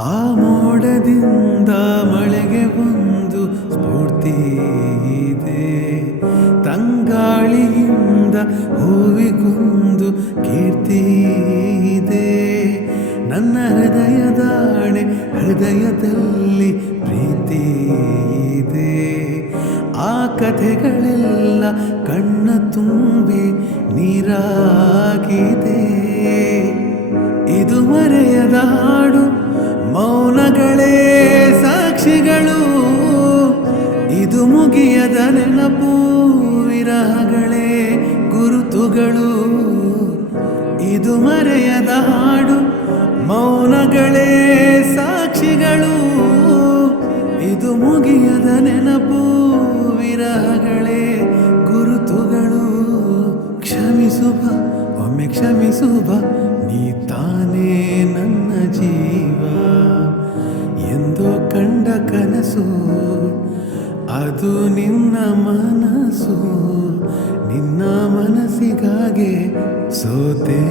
ಆ ಮೋಡದಿಂದ ಮಳೆಗೆ ಒಂದು ಸ್ಫೂರ್ತಿ ಇದೆ, ತಂಗಾಳಿಯಿಂದ ಹೂವಿಗೊಂದು ಕೀರ್ತಿ ಇದೆ. ನನ್ನ ಹೃದಯದಾಣೆ, ಹೃದಯದಲ್ಲಿ ಪ್ರೀತಿ ಇದೆ. ಆ ಕಥೆಗಳೆಲ್ಲ ಕಣ್ಣ ತುಂಬಿ ನೀರಾಗಿದೆ. ಇದು ಮರೆಯದ ಹಾಡು, ಮೌನಗಳೇ ಸಾಕ್ಷಿಗಳು. ಇದು ಮುಗಿಯದ ನೆನಪು, ವಿರಹಗಳೇ ಗುರುತುಗಳು. ಇದು ಮರೆಯದ ಹಾಡು, ಮೌನಗಳೇ ಸಾಕ್ಷಿಗಳು. ಇದು ಮುಗಿಯದ ನೆನಪು, ವಿರಹಗಳೇ ಗುರುತುಗಳು. ಕ್ಷಮಿಸುವ, ಒಮ್ಮೆ ಕ್ಷಮಿಸುವ, ನೀ ತಾನೇ ನನ್ನ ಜೀವ. ಎಂದೋ ಕಂಡ ಕನಸು, ಅದು ನಿನ್ನ ಮನಸ್ಸು. ನಿನ್ನ ಮನಸ್ಸಿಗಾಗೆ ಸೋತೆ.